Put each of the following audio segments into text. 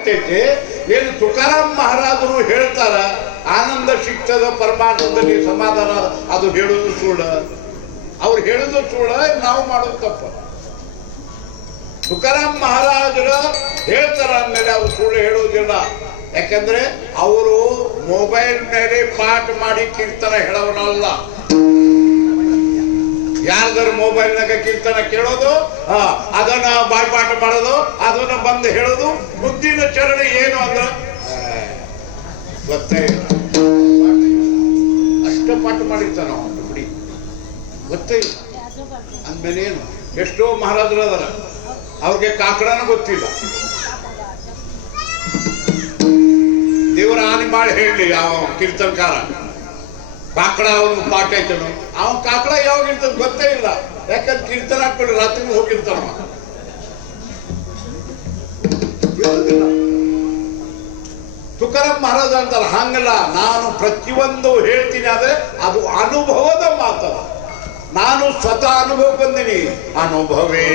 ಆಗ್ತೈತೆ. ಏನು ತುಕಾರಾಮ್ ಮಹಾರಾಜರು ಹೇಳ್ತಾರ ಆನಂದ ಸಿಗ್ತದ ಪರಮಾನಂದದಲ್ಲಿ ಸಮಾಧಾನ, ಅದು ಹೇಳುದು ಸುಳ್ಳ. ಅವ್ರು ಹೇಳುದು ಸುಳ್ಳ, ನಾವು ಮಾಡೋದು ತಪ್ಪ. ತುಕಾರಾಮ್ ಮಹಾರಾಜರು ಹೇಳ್ತಾರ ಅಂದ್ಮೇಲೆ ಅವ್ರು ಸುಳ್ಳು ಹೇಳುವುದಿಲ್ಲ. ಯಾಕಂದ್ರೆ ಅವರು ಮೊಬೈಲ್ ಮೇಲೆ ಪಾಠ ಮಾಡಿ ಕೀರ್ತನ ಹೇಳೋನಲ್ಲ. ಯಾರ್ದಾರು ಮೊಬೈಲ್ನಾಗ ಕೀರ್ತನ ಕೇಳೋದು, ಅದನ್ನ ಬಾಯ್ಪಾಠ ಮಾಡೋದು, ಅದನ್ನ ಬಂದು ಹೇಳೋದು. ಮುಂದಿನ ಚರಣೆ ಏನು ಅಂದ್ರೆ ಗೊತ್ತೇ ಇಲ್ಲ. ಅಷ್ಟ ಪಾಠ ಮಾಡಿರ್ತಾನ ಅವನು ಬಿಡಿ, ಗೊತ್ತೇ ಇಲ್ಲ. ಅಂದ್ಮೇಲೆ ಏನು, ಎಷ್ಟೋ ಮಹಾರಾಜರು ಅದರ, ಅವ್ರಿಗೆ ಕಾಕಡನ ಗೊತ್ತಿಲ್ಲ. ದೇವರ ಆನೆ ಮಾಡಿ ಹೇಳಿ ಯಾವ ಕೀರ್ತನಕಾರ ಕಾಕಡ ಅವನು ಪಾಠ ಐತನು, ಅವನ್ ಕಾಕಡ ಯಾವಾಗ ಇರ್ತದ ಗೊತ್ತೇ ಇಲ್ಲ. ಯಾಕಂದ್ರೆ ಕೀರ್ತನ ಹಾಕ್ಬಿಟ್ಟು ರಾತ್ರಿ ಹೋಗಿರ್ತಾನ. ತುಕಾರಾಮ್ ಮಹಾರಾಜ ಅಂತಾರ ಹಂಗಲ್ಲ, ನಾನು ಪ್ರತಿಯೊಂದು ಹೇಳ್ತೀನಿ, ಆದ್ರೆ ಅದು ಅನುಭವದ ಮಾತದ. ನಾನು ಸ್ವತಃ ಅನುಭವ ಬಂದಿನಿ. ಅನುಭವೇ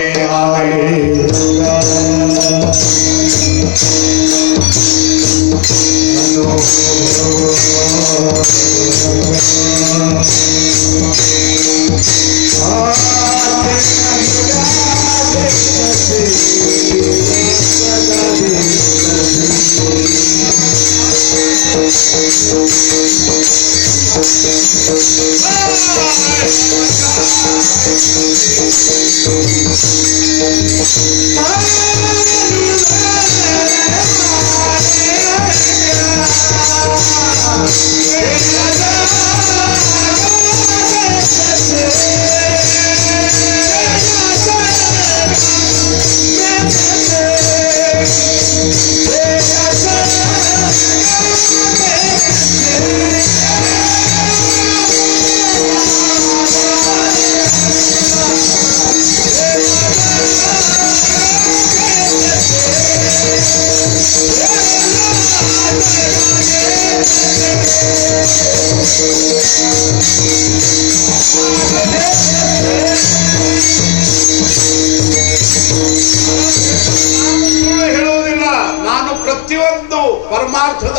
ಹೇಳುವುದಿಲ್ಲ. ನಾನು ಪ್ರತಿಯೊಂದು ಪರಮಾರ್ಥದ